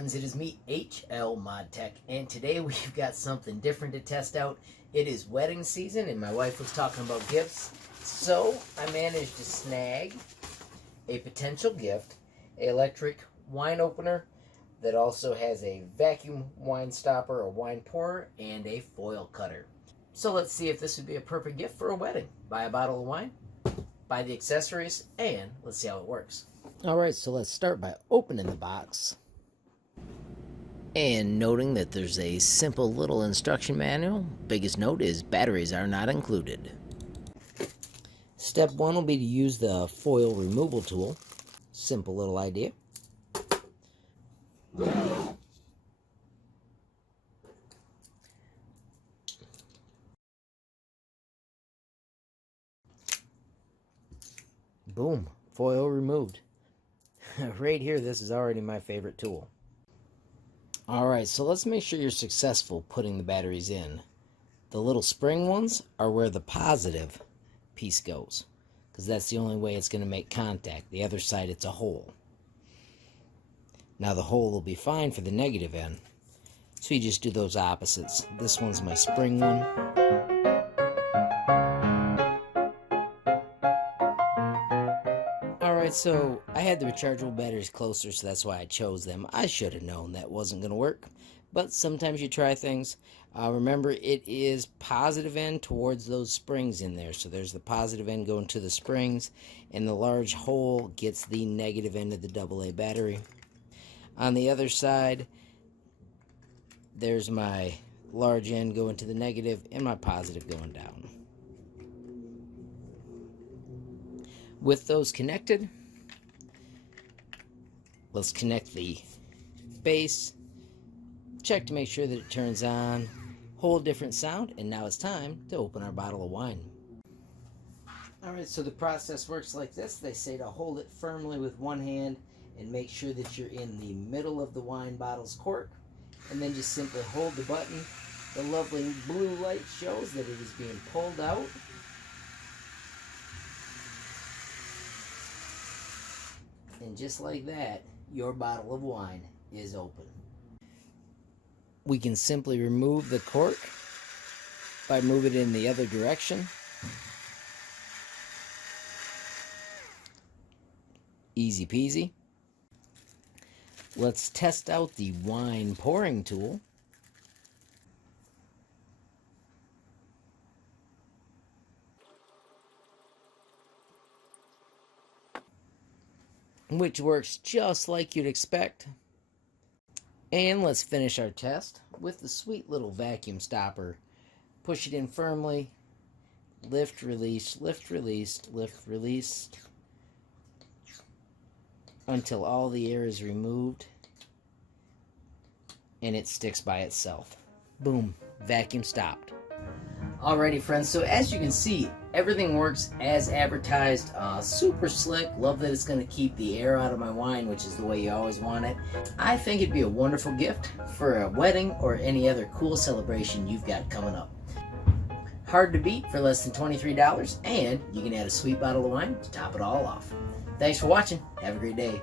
friends, it is me, HLModTech, and today we've got something different to test out. It is wedding season, and my wife was talking about gifts, so I managed to snag a potential gift, an electric wine opener that also has a vacuum wine stopper, a wine pourer, and a foil cutter. So let's see if this would be a perfect gift for a wedding. Buy a bottle of wine, buy the accessories, and let's see how it works. Alright, so let's start by opening the box and noting that there's a simple little instruction manual. Biggest note is batteries are not included. Step 1 will be to use the foil removal tool. Simple little idea. Boom, foil removed. Right here, this is already my favorite tool. Alright, so let's make sure you're successful putting the batteries in. The little spring ones are where the positive piece goes, because that's the only way it's going to make contact. The other side, it's a hole. Now the hole will be fine for the negative end, so you just do those opposites. This one's my spring one. Alright, so I had the rechargeable batteries closer, so that's why I chose them. I should have known that wasn't going to work, but sometimes you try things. Remember, it is positive end towards those springs in there. So there's the positive end going to the springs, and the large hole gets the negative end of the AA battery. On the other side, there's my large end going to the negative and my positive going down. With those connected, let's connect the base, check to make sure that it turns on, whole different sound, and now it's time to open our bottle of wine. Alright, so the process works like this. They say to hold it firmly with one hand and make sure that you're in the middle of the wine bottle's cork, and then just simply hold the button. The lovely blue light shows that it is being pulled out. And just like that, your bottle of wine is open. We can simply remove the cork by moving it in the other direction. Easy peasy. Let's test out the wine pouring tool. Which works just like you'd expect. And let's finish our test with the sweet little vacuum stopper. Push it in firmly, lift, release, lift, release, lift, release, until all the air is removed and it sticks by itself. Boom, vacuum stopped. Alrighty friends, so as you can see, everything works as advertised. Super slick. Love that it's going to keep the air out of my wine, which is the way you always want it. I think it'd be a wonderful gift for a wedding or any other cool celebration you've got coming up. Hard to beat for less than $23, and you can add a sweet bottle of wine to top it all off. Thanks for watching. Have a great day.